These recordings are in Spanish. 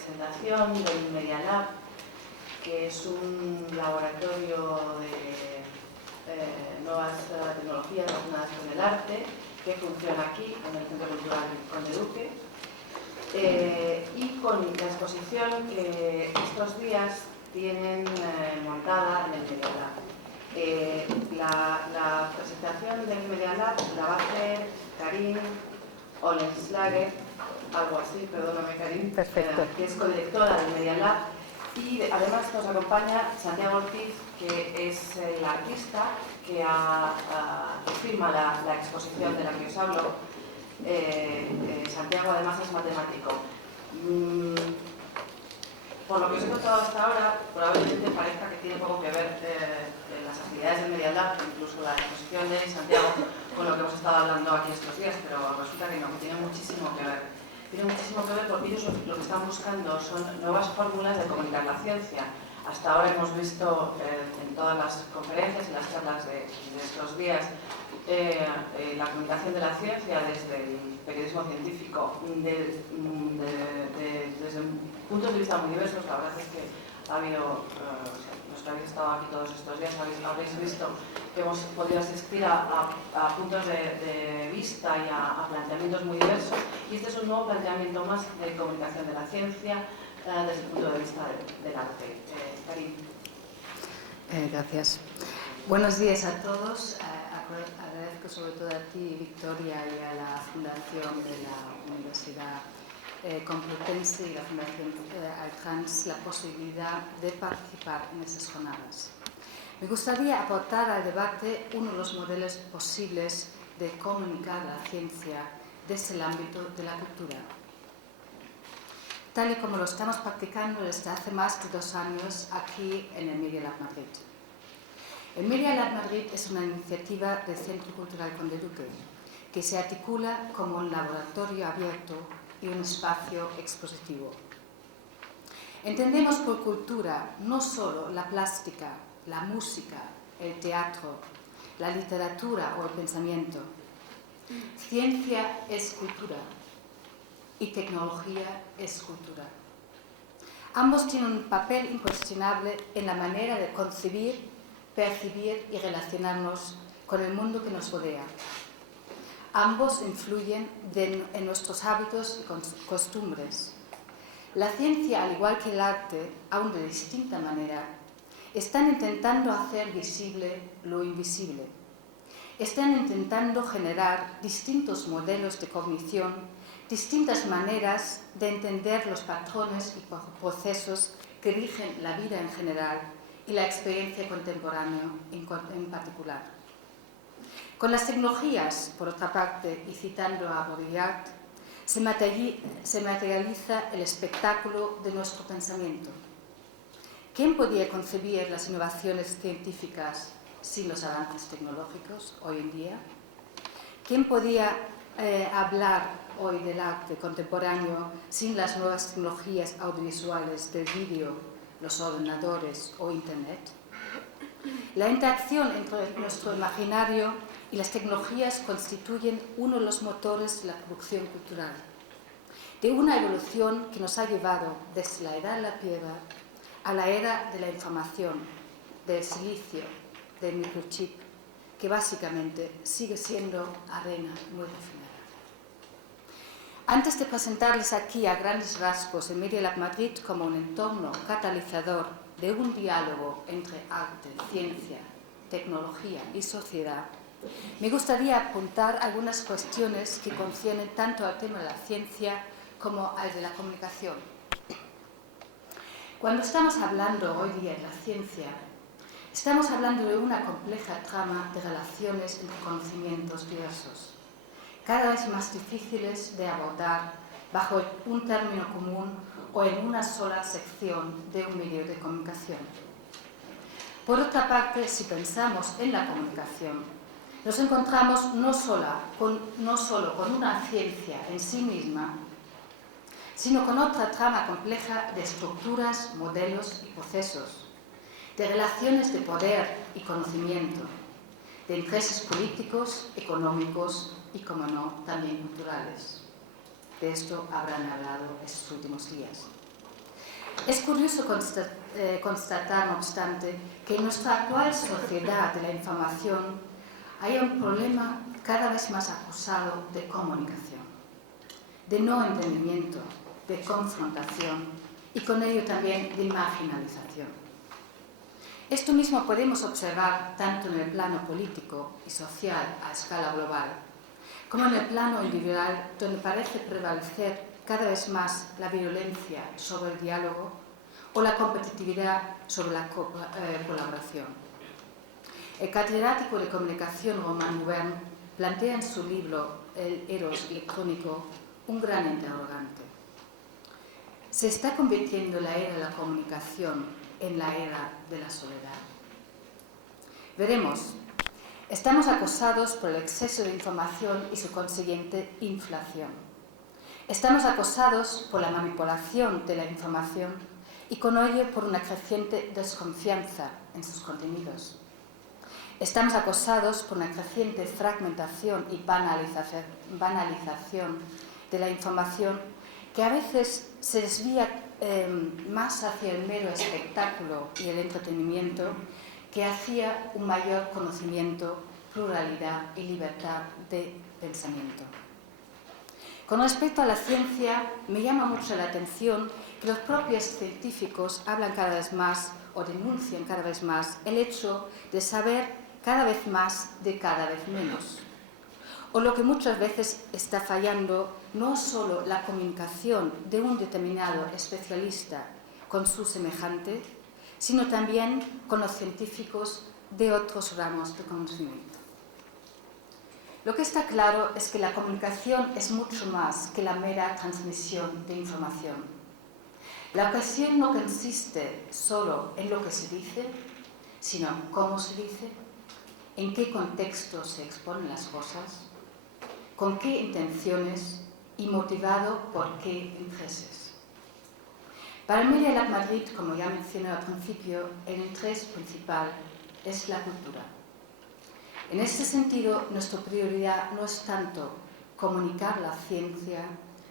presentación del Media Lab, que es un laboratorio de nuevas tecnologías relacionadas con el arte, que funciona aquí, en el Centro Cultural Conde Duque, y con la exposición que estos días tienen montada en el Media Lab. La presentación del Media Lab la va a hacer Karin Olenslager, algo así, perdóname Karin, que es codirectora del Media Lab, y además nos acompaña Santiago Ortiz, que es el artista que firma la exposición de la que os hablo. Santiago además es matemático. Por lo que os he contado hasta ahora, probablemente parezca que tiene poco que ver las actividades del Media Lab, incluso la exposición de Santiago, con lo que hemos estado hablando aquí estos días, pero resulta que no, que tiene muchísimo que ver. Tiene muchísimo que ver porque ellos lo que están buscando son nuevas fórmulas de comunicar la ciencia. Hasta ahora hemos visto en todas las conferencias y las charlas de estos días la comunicación de la ciencia desde el periodismo científico, desde puntos de vista muy diversos. La verdad es que ha habido, los que habéis estado aquí todos estos días, habréis visto que hemos podido asistir a puntos de vista y a planteamientos muy diversos, y este es un nuevo planteamiento más de comunicación de la ciencia desde el punto de vista del arte. Karin. Gracias. Buenos días a todos. Agradezco sobre todo a ti, Victoria, y a la Fundación de la Universidad Complutense y la Fundación Altrans la posibilidad de participar en estas jornadas. Me gustaría aportar al debate uno de los modelos posibles de comunicar la ciencia desde el ámbito de la cultura, tal y como lo estamos practicando desde hace más de 2 años aquí en el Media Lab Madrid. El Media Lab Madrid es una iniciativa del Centro Cultural Conde Duque que se articula como un laboratorio abierto y un espacio expositivo. Entendemos por cultura no solo la plástica, la música, el teatro, la literatura o el pensamiento. Ciencia es cultura y tecnología es cultura. Ambos tienen un papel incuestionable en la manera de concebir, percibir y relacionarnos con el mundo que nos rodea. Ambos influyen en nuestros hábitos y costumbres. La ciencia, al igual que el arte, aún de distinta manera, están intentando hacer visible lo invisible. Están intentando generar distintos modelos de cognición, distintas maneras de entender los patrones y procesos que rigen la vida en general y la experiencia contemporánea en particular. Con las tecnologías, por otra parte, y citando a Baudrillard, se materializa el espectáculo de nuestro pensamiento. ¿Quién podía concebir las innovaciones científicas sin los avances tecnológicos hoy en día? ¿Quién podía hablar hoy del arte contemporáneo sin las nuevas tecnologías audiovisuales del vídeo, los ordenadores o Internet? La interacción entre nuestro imaginario y las tecnologías constituyen uno de los motores de la producción cultural, de una evolución que nos ha llevado desde la edad de la piedra a la era de la información, del silicio, del microchip, que básicamente sigue siendo arena muy refinada. Antes de presentarles aquí a grandes rasgos el Media Lab Madrid como un entorno catalizador de un diálogo entre arte, ciencia, tecnología y sociedad, me gustaría apuntar algunas cuestiones que concierne tanto al tema de la ciencia como al de la comunicación. Cuando estamos hablando hoy día de la ciencia, estamos hablando de una compleja trama de relaciones entre conocimientos diversos, cada vez más difíciles de abordar bajo un término común o en una sola sección de un medio de comunicación. Por otra parte, si pensamos en la comunicación, nos encontramos no solo con una ciencia en sí misma, sino con otra trama compleja de estructuras, modelos y procesos, de relaciones de poder y conocimiento, de intereses políticos, económicos y, como no, también culturales. De esto habrán hablado estos últimos días. Es curioso constatar, no obstante, que en nuestra actual sociedad de la información hay un problema cada vez más acusado de comunicación, de no entendimiento, de confrontación y con ello también de marginalización. Esto mismo podemos observar tanto en el plano político y social a escala global, como en el plano individual, donde parece prevalecer cada vez más la violencia sobre el diálogo o la competitividad sobre la colaboración. El catedrático de comunicación Romain Gubern plantea en su libro El Eros electrónico un gran interrogante. ¿Se está convirtiendo la era de la comunicación en la era de la soledad? Veremos. Estamos acosados por el exceso de información y su consiguiente inflación. Estamos acosados por la manipulación de la información y con ello por una creciente desconfianza en sus contenidos. Estamos acosados por una creciente fragmentación y banalización de la información que a veces se desvía más hacia el mero espectáculo y el entretenimiento que hacia un mayor conocimiento, pluralidad y libertad de pensamiento. Con respecto a la ciencia, me llama mucho la atención que los propios científicos hablan cada vez más o denuncian cada vez más el hecho de saber cada vez más de cada vez menos. O lo que muchas veces está fallando no solo la comunicación de un determinado especialista con su semejante, sino también con los científicos de otros ramos de conocimiento. Lo que está claro es que la comunicación es mucho más que la mera transmisión de información. La cuestión no consiste solo en lo que se dice, sino cómo se dice, en qué contexto se exponen las cosas, con qué intenciones y motivado por qué intereses. Para Media Lab Madrid, como ya mencioné al principio, el interés principal es la cultura. En este sentido, nuestra prioridad no es tanto comunicar la ciencia,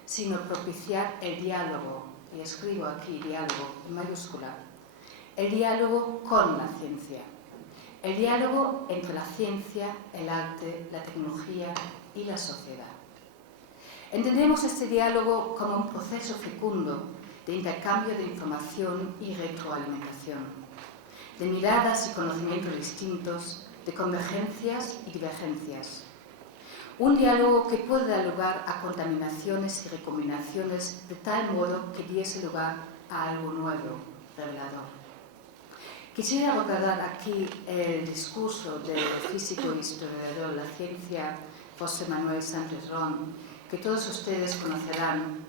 sino propiciar el diálogo, y escribo aquí diálogo en mayúscula, el diálogo con la ciencia, el diálogo entre la ciencia, el arte, la tecnología y la sociedad. Entendemos este diálogo como un proceso fecundo de intercambio de información y retroalimentación, de miradas y conocimientos distintos, de convergencias y divergencias. Un diálogo que puede dar lugar a contaminaciones y recombinaciones de tal modo que diese lugar a algo nuevo, revelador. Quisiera recordar aquí el discurso del físico e historiador de la ciencia, José Manuel Sánchez Ron, que todos ustedes conocerán,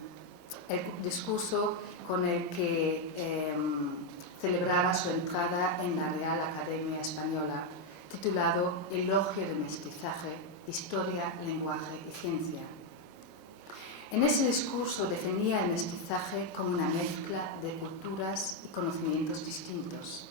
el discurso con el que celebraba su entrada en la Real Academia Española, titulado Elogio del Mestizaje, Historia, Lenguaje y Ciencia. En ese discurso defendía el mestizaje como una mezcla de culturas y conocimientos distintos.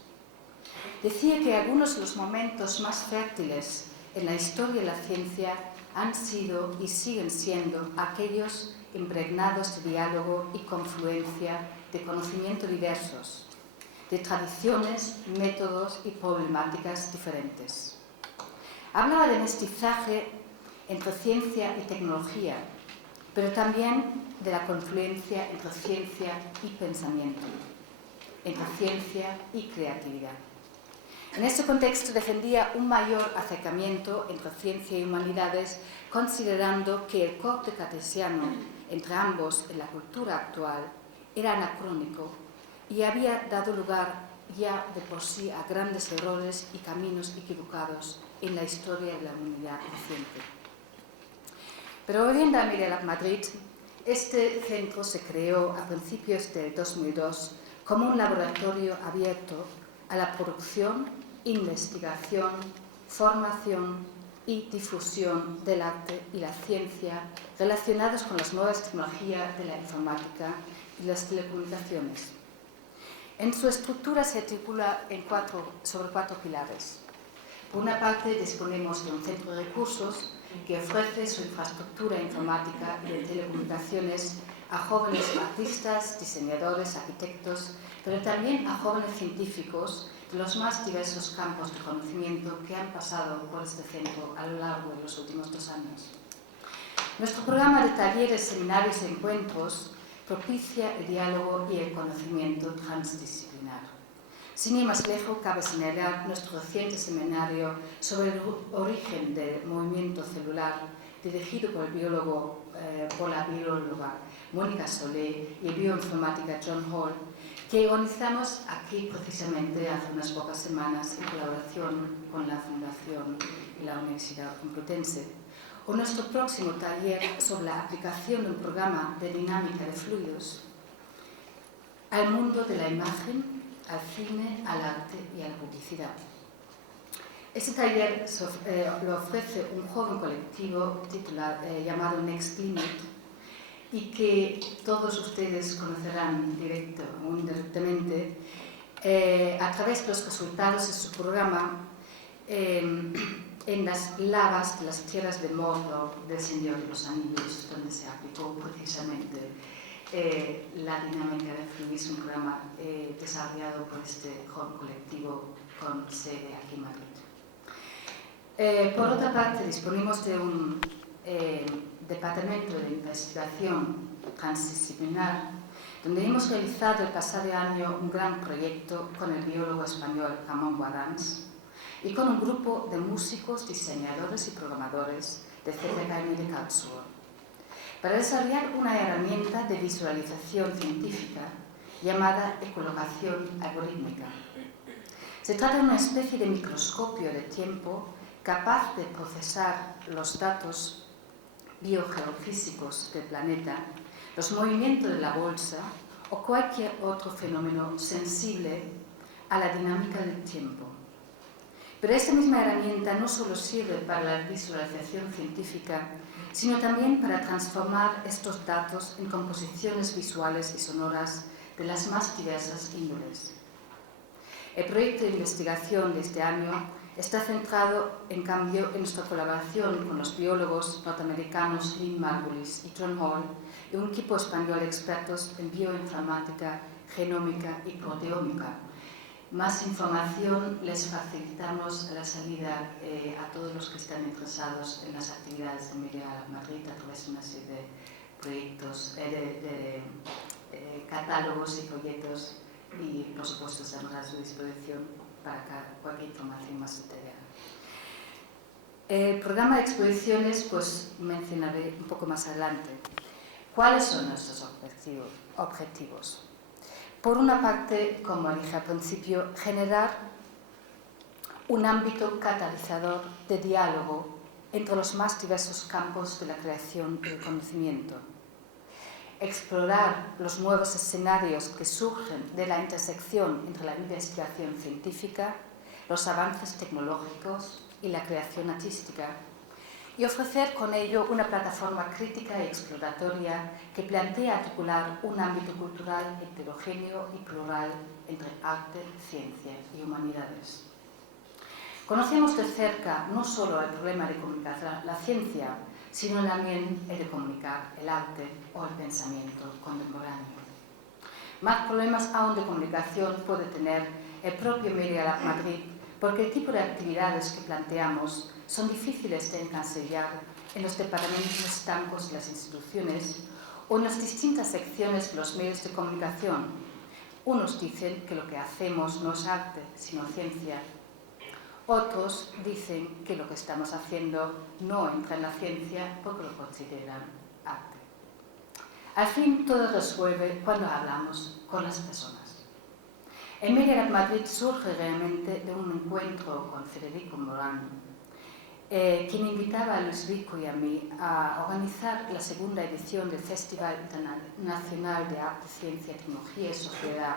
Decía que algunos de los momentos más fértiles en la historia de la ciencia han sido y siguen siendo aquellos impregnados de diálogo y confluencia de conocimiento diversos, de tradiciones, métodos y problemáticas diferentes. Hablaba de mestizaje entre ciencia y tecnología, pero también de la confluencia entre ciencia y pensamiento, entre ciencia y creatividad. En este contexto defendía un mayor acercamiento entre ciencia y humanidades, considerando que el corte cartesiano entre ambos en la cultura actual era anacrónico y había dado lugar ya de por sí a grandes errores y caminos equivocados en la historia de la humanidad reciente. Pero volviendo a Media Lab Madrid, este centro se creó a principios del 2002 como un laboratorio abierto a la producción, investigación, formación y difusión del arte y la ciencia relacionados con las nuevas tecnologías de la informática y las telecomunicaciones. En su estructura se articula sobre cuatro pilares. Por una parte, disponemos de un centro de recursos que ofrece su infraestructura informática y de telecomunicaciones a jóvenes artistas, diseñadores, arquitectos, pero también a jóvenes científicos de los más diversos campos de conocimiento que han pasado por este centro a lo largo de los últimos 2 años. Nuestro programa de talleres, seminarios e encuentros propicia el diálogo y el conocimiento transdisciplinar. Sin ir más lejos, cabe señalar nuestro reciente seminario sobre el origen del movimiento celular, dirigido por la bióloga Mónica Solé y el bioinformática John Hall, que organizamos aquí precisamente hace unas pocas semanas en colaboración con la Fundación y la Universidad Complutense. O nuestro próximo taller sobre la aplicación de un programa de dinámica de fluidos al mundo de la imagen, al cine, al arte y a la publicidad. Este taller lo ofrece un joven colectivo llamado Next Limit y que todos ustedes conocerán directo o indirectamente a través de los resultados de su programa en las lavas de las tierras de Mordor del Señor de los Anillos, donde se aplicó precisamente la dinámica de fluidos, un programa desarrollado por este joven colectivo con sede aquí en Madrid. Por otra parte, disponemos de un departamento de investigación transdisciplinar, donde hemos realizado el pasado año un gran proyecto con el biólogo español Ramón Guadans y con un grupo de músicos, diseñadores y programadores de CPK y de Karlsruhe, para desarrollar una herramienta de visualización científica llamada ecolocación algorítmica. Se trata de una especie de microscopio de tiempo capaz de procesar los datos biogeofísicos del planeta, los movimientos de la bolsa o cualquier otro fenómeno sensible a la dinámica del tiempo. Pero esta misma herramienta no solo sirve para la visualización científica, sino también para transformar estos datos en composiciones visuales y sonoras de las más diversas índoles. El proyecto de investigación de este año está centrado, en cambio, en nuestra colaboración con los biólogos norteamericanos Lynn Margulis y John Hall y un equipo español de expertos en bioinformática, genómica y proteómica. Más información les facilitamos a la salida a todos los que están interesados en las actividades de Media Lab Madrid a través de una serie de proyectos, catálogos y proyectos, y por supuesto estamos a su disposición para cualquier información más detallada. El programa de exposiciones, pues mencionaré un poco más adelante. ¿Cuáles son nuestros objetivos? Por una parte, como dije al principio, generar un ámbito catalizador de diálogo entre los más diversos campos de la creación y el conocimiento. Explorar los nuevos escenarios que surgen de la intersección entre la investigación científica, los avances tecnológicos y la creación artística, y ofrecer con ello una plataforma crítica y exploratoria que plantea articular un ámbito cultural heterogéneo y plural entre arte, ciencia y humanidades. Conocemos de cerca no solo el problema de comunicar la ciencia, sino también el de comunicar el arte o el pensamiento contemporáneo. Más problemas aún de comunicación puede tener el propio Media Lab Madrid, porque el tipo de actividades que planteamos son difíciles de encasillar en los departamentos estancos de las instituciones o en las distintas secciones de los medios de comunicación. Unos dicen que lo que hacemos no es arte, sino ciencia. Otros dicen que lo que estamos haciendo no entra en la ciencia porque lo consideran arte. Al fin, todo resuelve cuando hablamos con las personas. El Media Lab Madrid surge realmente de un encuentro con Federico Morán, quien invitaba a Luis Rico y a mí a organizar la segunda edición del Festival Internacional de Arte, Ciencia, Tecnología y Sociedad,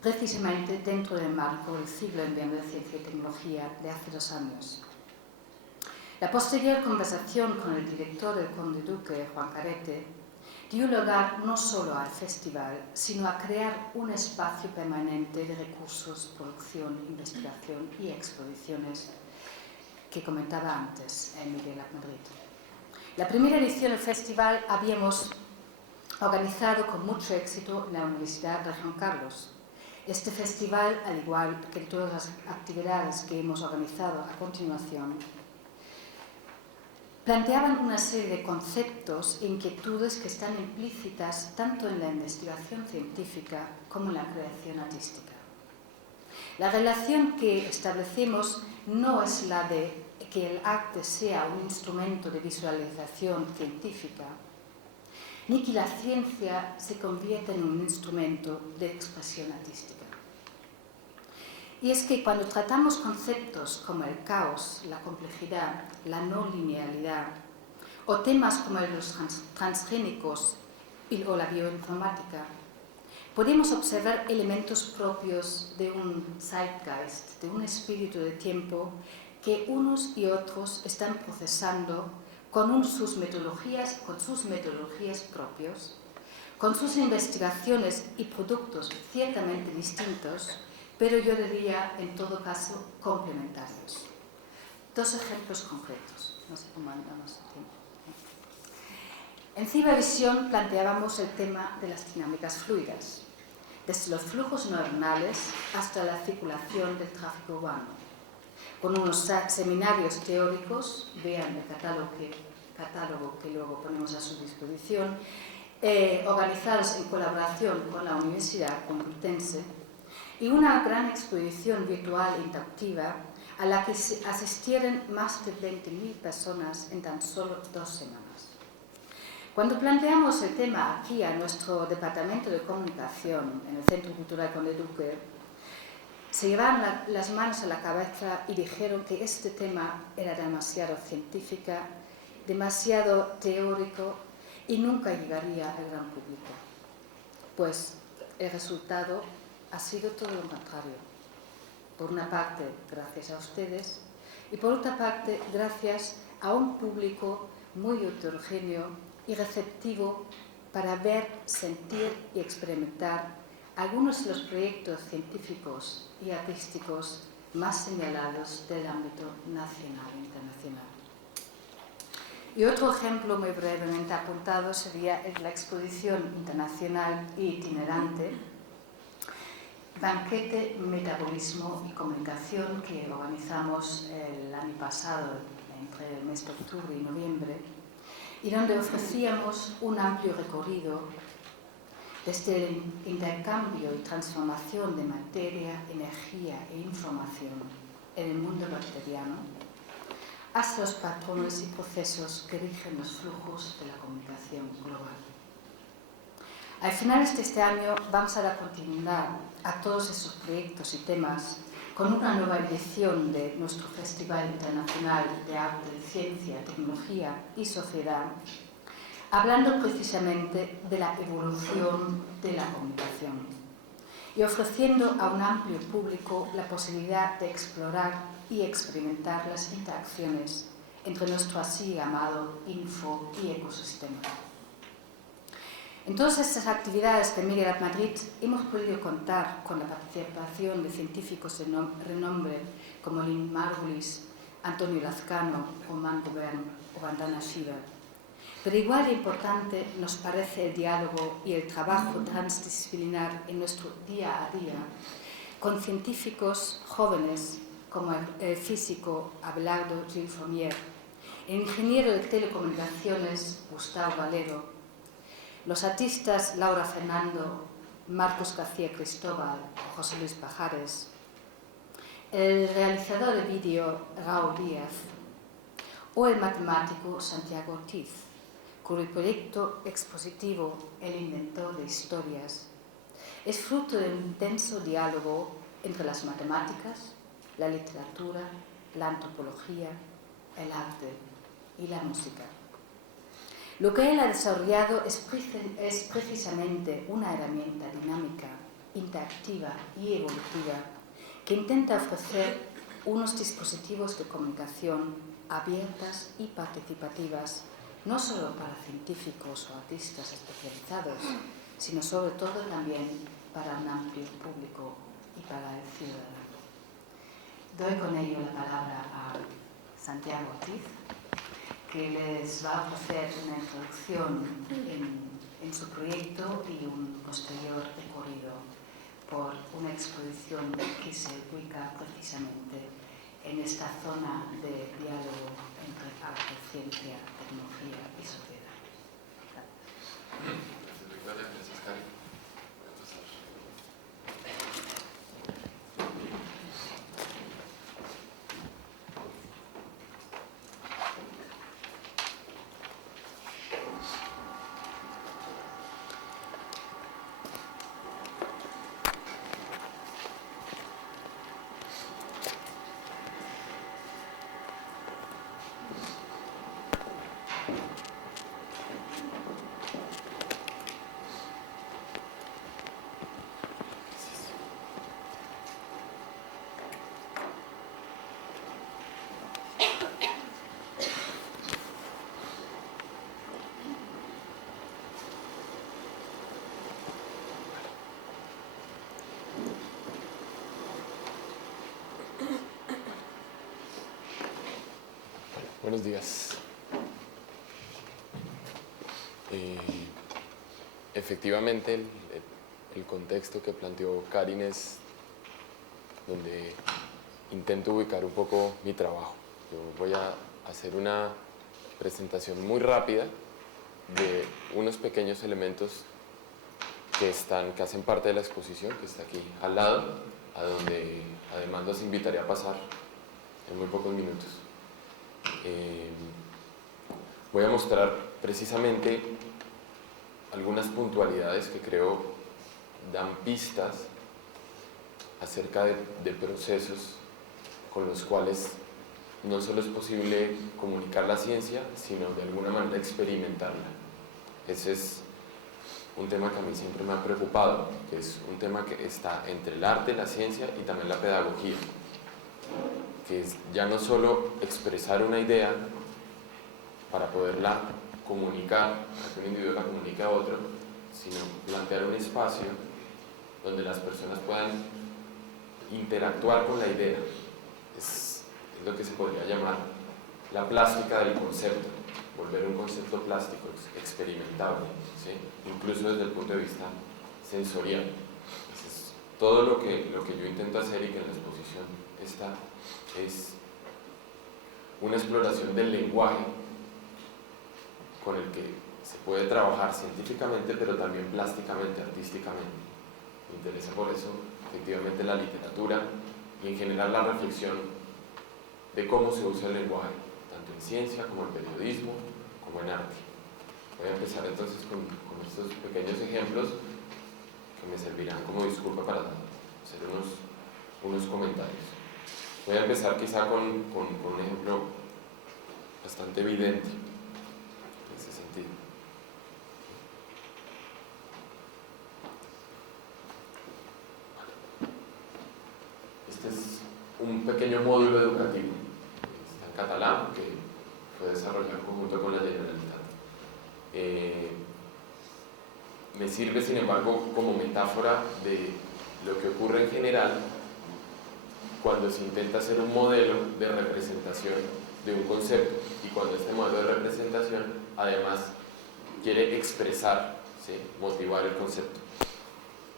precisamente dentro del marco del siglo en de Ciencia y Tecnología de hace 2 años. La posterior conversación con el director del Conde Duque, Juan Carete, dio lugar no solo al festival, sino a crear un espacio permanente de recursos, producción, investigación y exposiciones que comentaba antes en Media Lab Madrid. La primera edición del festival habíamos organizado con mucho éxito en la Universidad Región Carlos. Este festival, al igual que todas las actividades que hemos organizado a continuación, planteaban una serie de conceptos e inquietudes que están implícitas tanto en la investigación científica como en la creación artística. La relación que establecemos no es la de que el arte sea un instrumento de visualización científica, ni que la ciencia se convierta en un instrumento de expresión artística. Y es que cuando tratamos conceptos como el caos, la complejidad, la no linealidad, o temas como los transgénicos o la bioinformática, podemos observar elementos propios de un zeitgeist, de un espíritu de tiempo que unos y otros están procesando con sus metodologías propios, con sus investigaciones y productos ciertamente distintos, pero yo diría, en todo caso, complementarios. Dos ejemplos concretos. No sé cómo andamos de tiempo. En Cibervisión planteábamos el tema de las dinámicas fluidas, desde los flujos neuronales hasta la circulación del tráfico urbano, con unos seminarios teóricos, vean el catálogo que luego ponemos a su disposición, organizados en colaboración con la Universidad Complutense, y una gran exposición virtual e interactiva a la que asistieron más de 20.000 personas en tan solo 2 semanas. Cuando planteamos el tema aquí a nuestro departamento de comunicación en el Centro Cultural Conde Duque, se llevaron las manos a la cabeza y dijeron que este tema era demasiado científico, demasiado teórico y nunca llegaría al gran público. Pues el resultado ha sido todo lo contrario. Por una parte, gracias a ustedes, y por otra parte, gracias a un público muy heterogéneo y receptivo para ver, sentir y experimentar algunos de los proyectos científicos y artísticos más señalados del ámbito nacional e internacional. Y otro ejemplo muy brevemente apuntado sería la exposición internacional e itinerante Banquete, Metabolismo y Comunicación que organizamos el año pasado entre el mes de octubre y noviembre, y donde ofrecíamos un amplio recorrido desde el intercambio y transformación de materia, energía e información en el mundo bacteriano hasta los patrones y procesos que rigen los flujos de la comunicación global. A finales de este año vamos a dar continuidad a todos esos proyectos y temas con una nueva edición de nuestro Festival Internacional de Arte, Ciencia, Tecnología y Sociedad, hablando precisamente de la evolución de la comunicación y ofreciendo a un amplio público la posibilidad de explorar y experimentar las interacciones entre nuestro así llamado info y ecosistema. En todas estas actividades de Media Lab Madrid hemos podido contar con la participación de científicos de renombre como Lynn Margulis, Antonio Lazcano, Romain Gobern o Vandana Shiva. Pero igual de importante nos parece el diálogo y el trabajo transdisciplinar en nuestro día a día con científicos jóvenes como el físico Abelardo Gil Fournier, el ingeniero de telecomunicaciones Gustavo Valero, los artistas Laura Fernando, Marcos García Cristóbal o José Luis Pajares, el realizador de vídeo Raúl Díaz o el matemático Santiago Ortiz, cuyo proyecto expositivo El inventor de historias es fruto de un intenso diálogo entre las matemáticas, la literatura, la antropología, el arte y la música. Lo que él ha desarrollado es precisamente una herramienta dinámica, interactiva y evolutiva que intenta ofrecer unos dispositivos de comunicación abiertas y participativas, no solo para científicos o artistas especializados, sino sobre todo también para un amplio público y para el ciudadano. Doy con ello la palabra a Santiago Ortiz, que les va a ofrecer una introducción en su proyecto y un posterior recorrido por una exposición que se ubica precisamente en esta zona de diálogo entre arte, ciencia, tecnología y sociedad. Gracias, Cari. Buenos días. Efectivamente, el contexto que planteó Karin es donde intento ubicar un poco mi trabajo. Yo voy a hacer una presentación muy rápida de unos pequeños elementos que hacen parte de la exposición, que está aquí al lado, a donde además los invitaré a pasar en muy pocos minutos. Voy a mostrar precisamente algunas puntualidades que creo dan pistas acerca de procesos con los cuales no solo es posible comunicar la ciencia, sino de alguna manera experimentarla. Ese es un tema que a mí siempre me ha preocupado, que es un tema que está entre el arte, la ciencia y también la pedagogía, que es ya no solo expresar una idea para poderla comunicar, para que un individuo la comunique a otro, sino plantear un espacio donde las personas puedan interactuar con la idea. Es lo que se podría llamar la plástica del concepto, volver un concepto plástico, experimentable, ¿sí? Incluso desde el punto de vista sensorial. Entonces, todo lo que yo intento hacer y que en la exposición está es una exploración del lenguaje con el que se puede trabajar científicamente, pero también plásticamente, artísticamente. Me interesa por eso, efectivamente, la literatura y en general la reflexión de cómo se usa el lenguaje, tanto en ciencia como en periodismo, como en arte. Voy a empezar entonces con estos pequeños ejemplos que me servirán como disculpa para hacer unos comentarios. Voy a empezar quizá con un ejemplo bastante evidente en ese sentido. Este es un pequeño módulo educativo, está en catalán, que fue desarrollado en conjunto con la Generalitat. Me sirve, sin embargo, como metáfora de lo que ocurre en general cuando se intenta hacer un modelo de representación de un concepto y cuando este modelo de representación además quiere expresar, ¿sí?, motivar el concepto.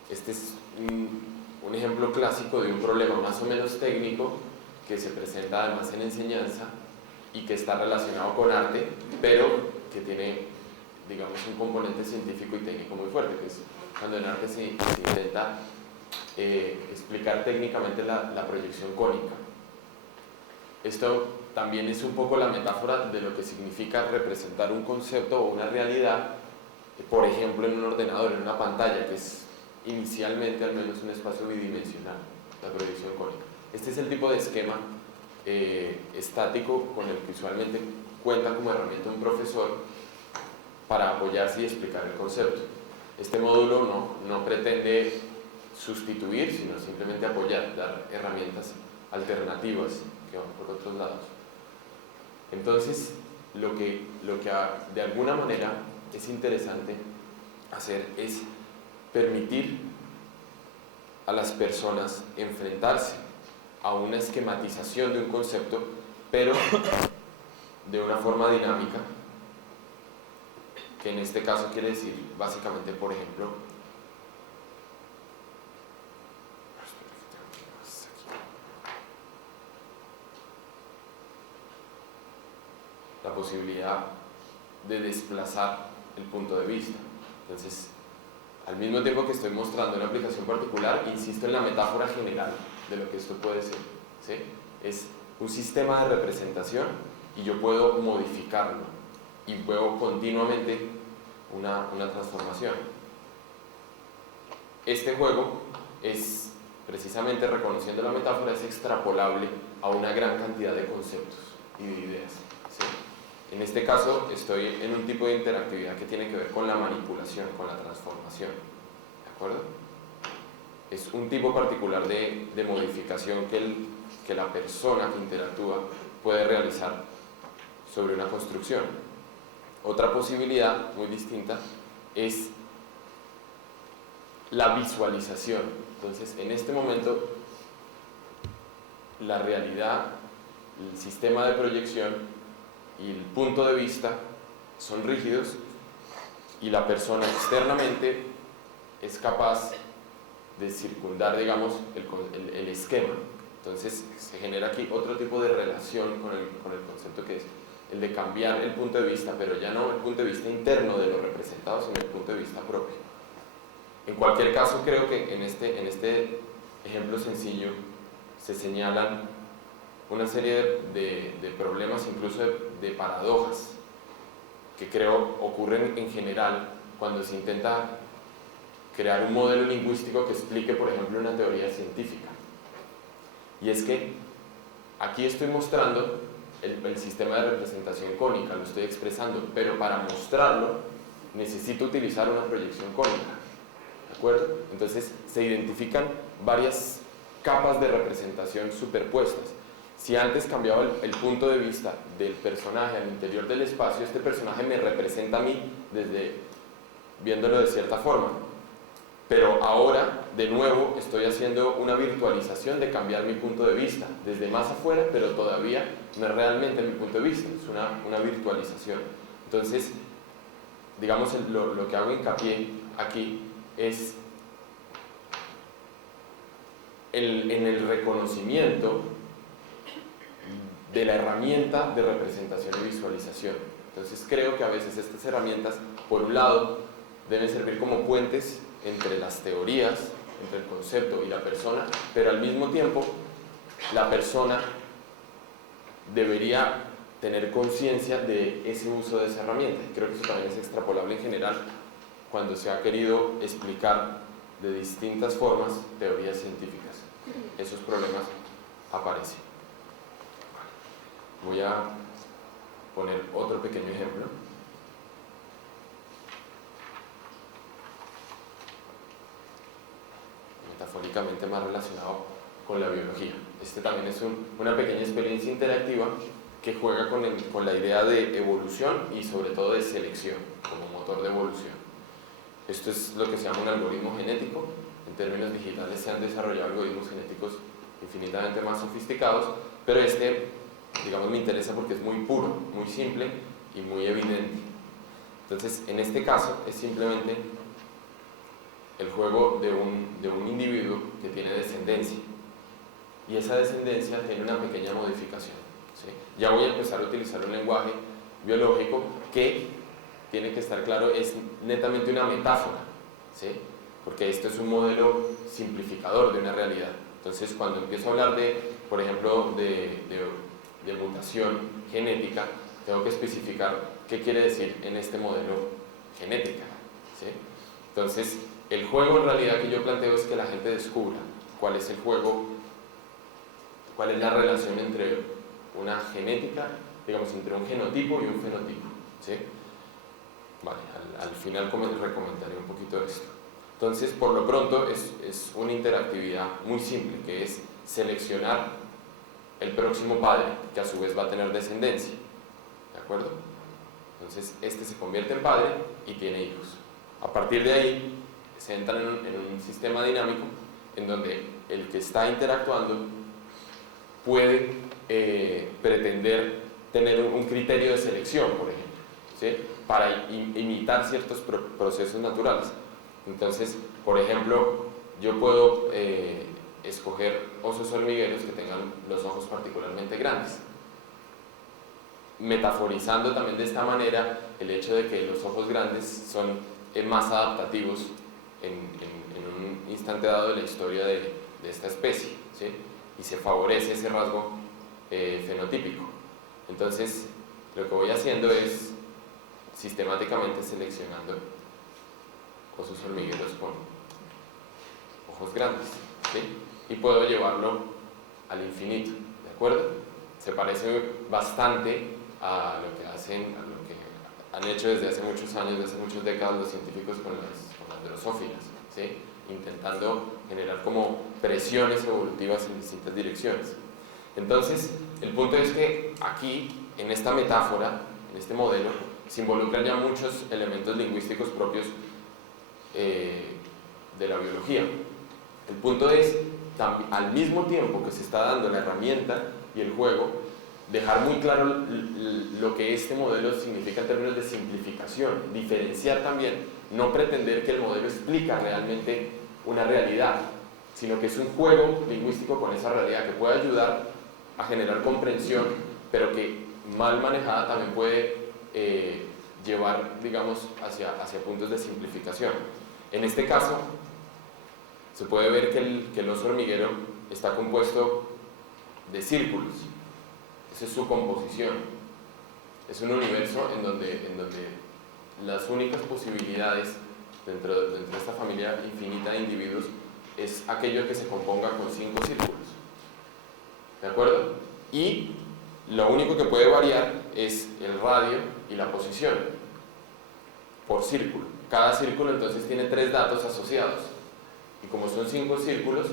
Este es un ejemplo clásico de un problema más o menos técnico que se presenta además en enseñanza y que está relacionado con arte, pero que tiene, digamos, un componente científico y técnico muy fuerte, que es cuando en arte se intenta explicar técnicamente la proyección cónica. Esto también es un poco la metáfora de lo que significa representar un concepto o una realidad, por ejemplo, en un ordenador, en una pantalla, que es inicialmente al menos un espacio bidimensional, la proyección cónica. Este es el tipo de esquema estático con el que usualmente cuenta como herramienta un profesor para apoyarse y explicar el concepto. Este módulo no pretende sustituir, sino simplemente apoyar, dar herramientas alternativas que van por otros lados. Entonces, lo que de alguna manera es interesante hacer es permitir a las personas enfrentarse a una esquematización de un concepto, pero de una forma dinámica, que en este caso quiere decir básicamente, por ejemplo, la posibilidad de desplazar el punto de vista. Entonces, al mismo tiempo que estoy mostrando una aplicación particular, insisto en la metáfora general de lo que esto puede ser, ¿sí? Es un sistema de representación y yo puedo modificarlo y veo continuamente una transformación. Este juego es, precisamente reconociendo la metáfora, es extrapolable a una gran cantidad de conceptos y de ideas, ¿sí? En este caso estoy en un tipo de interactividad que tiene que ver con la manipulación, con la transformación, ¿de acuerdo? Es un tipo particular de modificación que la persona que interactúa puede realizar sobre una construcción. Otra posibilidad muy distinta es la visualización. Entonces, en este momento, la realidad, el sistema de proyección y el punto de vista son rígidos y la persona externamente es capaz de circundar, digamos, el esquema. Entonces se genera aquí otro tipo de relación con el concepto, que es el de cambiar el punto de vista, pero ya no el punto de vista interno de lo representado, sino el punto de vista propio. En cualquier caso, creo que en este ejemplo sencillo se señalan una serie de problemas, incluso de paradojas, que creo ocurren en general cuando se intenta crear un modelo lingüístico que explique, por ejemplo, una teoría científica. Y es que aquí estoy mostrando el sistema de representación cónica, lo estoy expresando, pero para mostrarlo necesito utilizar una proyección cónica, ¿de acuerdo? Entonces se identifican varias capas de representación superpuestas. Si antes cambiaba el punto de vista del personaje al interior del espacio, este personaje me representa a mí viéndolo de cierta forma. Pero ahora, de nuevo, estoy haciendo una virtualización de cambiar mi punto de vista, desde más afuera, pero todavía no es realmente mi punto de vista, es una virtualización. Entonces, digamos, lo que hago hincapié aquí es en el reconocimiento de la herramienta de representación y visualización. Entonces, creo que a veces estas herramientas, por un lado, deben servir como puentes entre las teorías, entre el concepto y la persona, pero al mismo tiempo la persona debería tener conciencia de ese uso de esa herramienta. Creo que eso también es extrapolable en general cuando se ha querido explicar de distintas formas teorías científicas. Esos problemas aparecen. Voy a poner otro pequeño ejemplo. Metafóricamente más relacionado con la biología. Este también es una pequeña experiencia interactiva que juega con la idea de evolución y sobre todo de selección como motor de evolución. Esto es lo que se llama un algoritmo genético. En términos digitales se han desarrollado algoritmos genéticos infinitamente más sofisticados, pero digamos, me interesa porque es muy puro, muy simple y muy evidente. Entonces, en este caso es simplemente el juego de un individuo que tiene descendencia, y esa descendencia tiene una pequeña modificación, ¿sí? Ya voy a empezar a utilizar un lenguaje biológico que, tiene que estar claro, es netamente una metáfora, ¿sí? Porque esto es un modelo simplificador de una realidad. Entonces, cuando empiezo a hablar por ejemplo, de mutación genética, tengo que especificar qué quiere decir en este modelo genética, ¿sí? Entonces, el juego en realidad que yo planteo es que la gente descubra cuál es el juego, cuál es la relación entre una genética, digamos, entre un genotipo y un fenotipo, ¿sí? Vale, al final recomendaré un poquito de esto. Entonces, por lo pronto, es una interactividad muy simple, que es seleccionar el próximo padre, que a su vez va a tener descendencia, ¿de acuerdo? Entonces, este se convierte en padre y tiene hijos. A partir de ahí, se entra en un sistema dinámico en donde el que está interactuando puede pretender tener un criterio de selección, por ejemplo. ¿sí? Para imitar ciertos procesos naturales. Entonces, por ejemplo, yo puedo escoger osos hormigueros que tengan los ojos particularmente grandes, metaforizando también de esta manera el hecho de que los ojos grandes son más adaptativos en un instante dado de la historia de esta especie, ¿sí? Y se favorece ese rasgo fenotípico. Entonces, lo que voy haciendo es sistemáticamente seleccionando osos hormigueros con ojos grandes, ¿sí? Y puedo llevarlo al infinito, ¿de acuerdo? Se parece bastante a lo que han hecho desde hace muchos años, desde hace muchas décadas los científicos con las drosófilas, ¿sí? Intentando generar como presiones evolutivas en distintas direcciones. Entonces, el punto es que aquí, en esta metáfora, en este modelo, se involucran ya muchos elementos lingüísticos propios de la biología. El punto es, al mismo tiempo que se está dando la herramienta y el juego, dejar muy claro lo que este modelo significa en términos de simplificación, diferenciar también, no pretender que el modelo explica realmente una realidad, sino que es un juego lingüístico con esa realidad que puede ayudar a generar comprensión, pero que mal manejada también puede llevar, digamos, hacia puntos de simplificación. En este caso, se puede ver que el oso hormiguero está compuesto de círculos. Esa es su composición. Es un universo en donde las únicas posibilidades dentro de esta familia infinita de individuos es aquello que se componga con 5 círculos. ¿De acuerdo? Y lo único que puede variar es el radio y la posición por círculo. Cada círculo entonces tiene 3 datos asociados. Y como son 5 círculos,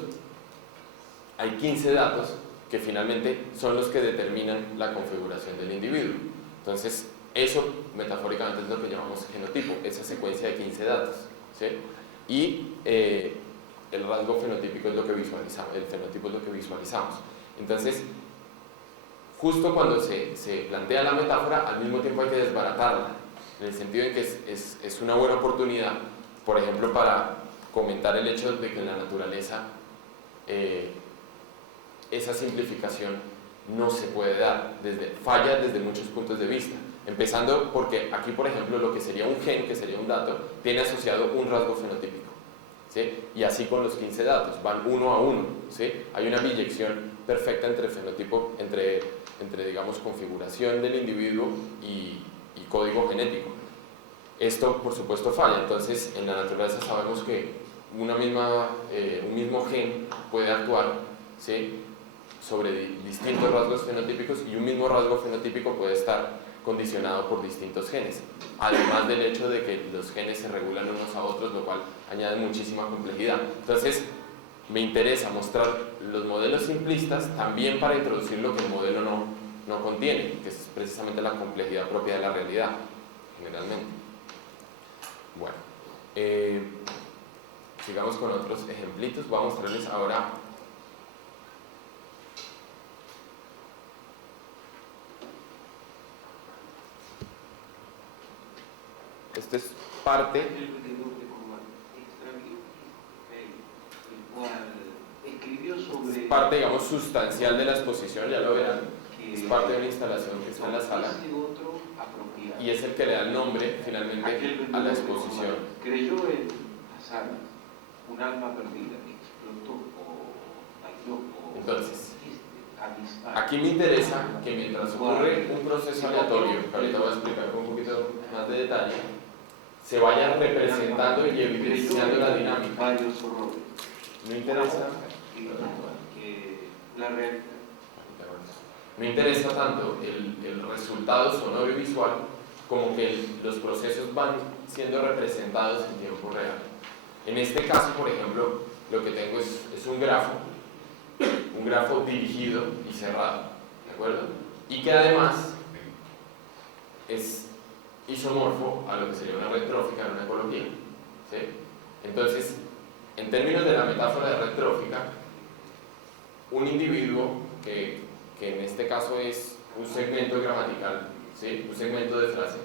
hay 15 datos que finalmente son los que determinan la configuración del individuo. Entonces, eso metafóricamente es lo que llamamos genotipo, esa secuencia de 15 datos, ¿sí? Y el rasgo fenotípico es lo que visualizamos, el fenotipo es lo que visualizamos. Entonces, justo cuando se plantea la metáfora, al mismo tiempo hay que desbaratarla, en el sentido de que es una buena oportunidad, por ejemplo, para comentar el hecho de que en la naturaleza esa simplificación no se puede dar, falla desde muchos puntos de vista, empezando porque aquí, por ejemplo, lo que sería un gen, que sería un dato, tiene asociado un rasgo fenotípico, ¿sí? Y así con los 15 datos, van uno a uno, ¿sí? Hay una biyección perfecta entre fenotipo, entre digamos, configuración del individuo y código genético. Esto, por supuesto, falla. Entonces, en la naturaleza sabemos que un mismo gen puede actuar, ¿sí?, sobre distintos rasgos fenotípicos, y un mismo rasgo fenotípico puede estar condicionado por distintos genes, además del hecho de que los genes se regulan unos a otros, lo cual añade muchísima complejidad. Entonces, me interesa mostrar los modelos simplistas también para introducir lo que el modelo no contiene, que es precisamente la complejidad propia de la realidad, generalmente. Bueno, sigamos con otros ejemplitos. Voy a mostrarles ahora esta es parte digamos sustancial de la exposición, ya lo verán, es parte de una instalación que está en la sala y es el que le da el nombre finalmente a la exposición. Creyó en las alas, un alma perdida que explotó o bailó. Entonces, aquí me interesa que mientras ocurre un proceso aleatorio, que ahorita voy a explicar con un poquito más de detalle, se vayan representando y evidenciando la dinámica. Varios horrores. Me interesa la realidad. No interesa tanto el resultado sonoro y visual como que los procesos van siendo representados en tiempo real. En este caso, por ejemplo, lo que tengo es un grafo dirigido y cerrado, ¿de acuerdo? Y que además es isomorfo a lo que sería una red trófica en una ecología, ¿sí? Entonces, en términos de la metáfora de red trófica, un individuo que en este caso es un segmento gramatical, ¿sí?, un segmento de frase,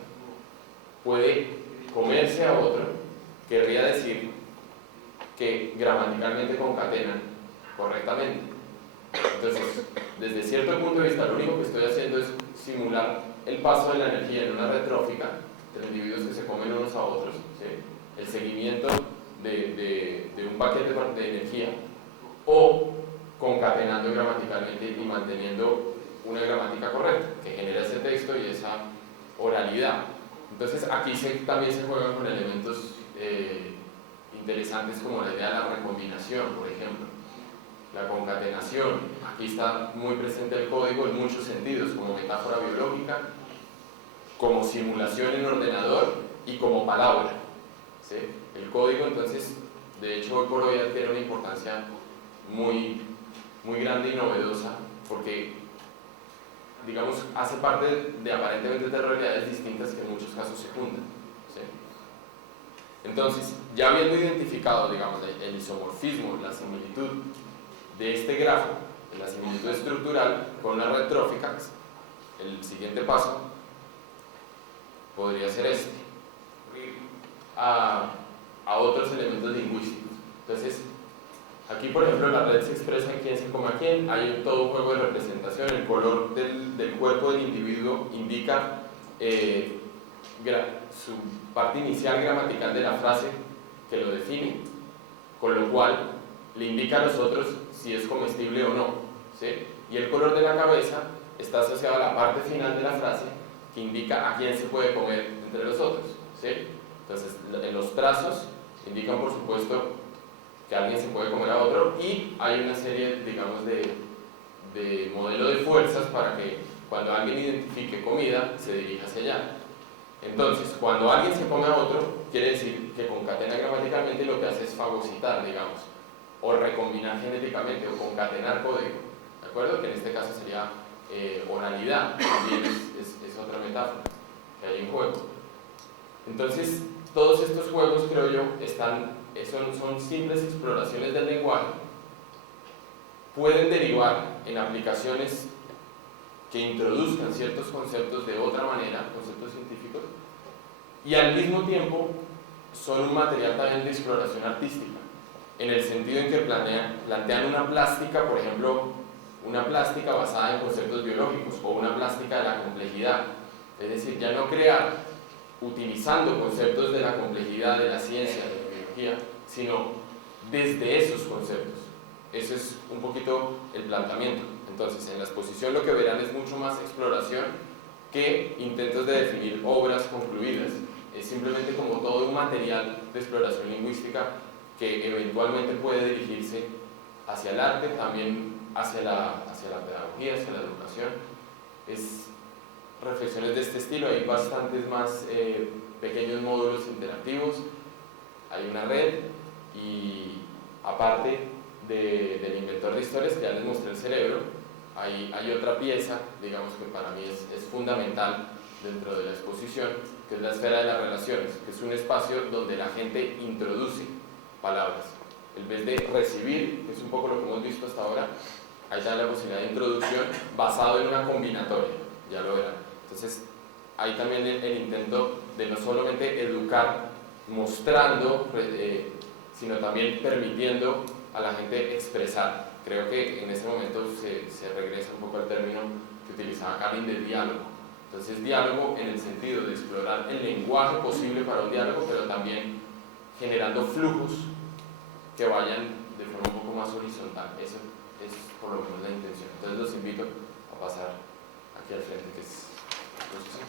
puede comerse a otro, querría decir que gramaticalmente concatenan correctamente. Entonces, desde cierto punto de vista, lo único que estoy haciendo es simular el paso de la energía en una red trófica de los individuos que se comen unos a otros, ¿sí? El seguimiento de un paquete de energía, o concatenando gramaticalmente y manteniendo una gramática correcta que genera ese texto y esa oralidad. Entonces aquí también se juegan con elementos interesantes como la idea de la recombinación, por ejemplo. La concatenación, aquí está muy presente el código en muchos sentidos, como metáfora biológica, como simulación en ordenador y como palabra, ¿sí? El código, entonces, de hecho, hoy por hoy adquiere una importancia muy grande y novedosa, porque, digamos, hace parte de aparentemente tres realidades distintas que en muchos casos se juntan, ¿sí? Entonces, ya habiendo identificado, digamos, el isomorfismo, la similitud de este grafo, la similitud estructural con una red trófica, el siguiente paso podría ser este, a otros elementos lingüísticos. Entonces, aquí por ejemplo la red se expresa en quién se come a quién, hay todo un juego de representación, el color del cuerpo del individuo indica su parte inicial gramatical de la frase que lo define, con lo cual le indica a los otros si es comestible o no, ¿sí? Y el color de la cabeza está asociado a la parte final de la frase que indica a quién se puede comer entre los otros, ¿sí? Entonces, en los trazos indican, por supuesto, que alguien se puede comer a otro, y hay una serie, digamos, de modelo de fuerzas para que cuando alguien identifique comida, se dirija hacia allá. Entonces, cuando alguien se come a otro, quiere decir que concatena gramaticalmente y lo que hace es fagocitar, digamos, o recombinar genéticamente, o concatenar código, ¿de acuerdo? Que en este caso sería oralidad, también es otra metáfora que hay en juego. Entonces, todos estos juegos, creo yo, son simples exploraciones del lenguaje, pueden derivar en aplicaciones que introduzcan ciertos conceptos de otra manera, conceptos científicos, y al mismo tiempo son un material también de exploración artística, en el sentido en que plantean una plástica, por ejemplo, una plástica basada en conceptos biológicos, o una plástica de la complejidad, es decir, ya no crear utilizando conceptos de la complejidad, de la ciencia, de la biología, sino desde esos conceptos. Ese es un poquito el planteamiento. Entonces, en la exposición lo que verán es mucho más exploración que intentos de definir obras concluidas. Es simplemente como todo un material de exploración lingüística que eventualmente puede dirigirse hacia el arte, también hacia la pedagogía, hacia la educación. Es reflexiones de este estilo, hay bastantes más pequeños módulos interactivos, hay una red, y aparte del inventor de historias, que ya les mostré el cerebro, hay otra pieza, digamos, que para mí es fundamental dentro de la exposición, que es la esfera de las relaciones, que es un espacio donde la gente introduce palabras. En vez de recibir, que es un poco lo que hemos visto hasta ahora, ahí está la posibilidad de introducción basado en una combinatoria, ya lo verán. Entonces, hay también el intento de no solamente educar, mostrando, sino también permitiendo a la gente expresar. Creo que en ese momento se regresa un poco al término que utilizaba Karin de diálogo. Entonces, diálogo en el sentido de explorar el lenguaje posible para un diálogo, pero también generando flujos que vayan de forma un poco más horizontal. Eso es por lo menos la intención. Entonces, los invito a pasar aquí al frente, que es la exposición.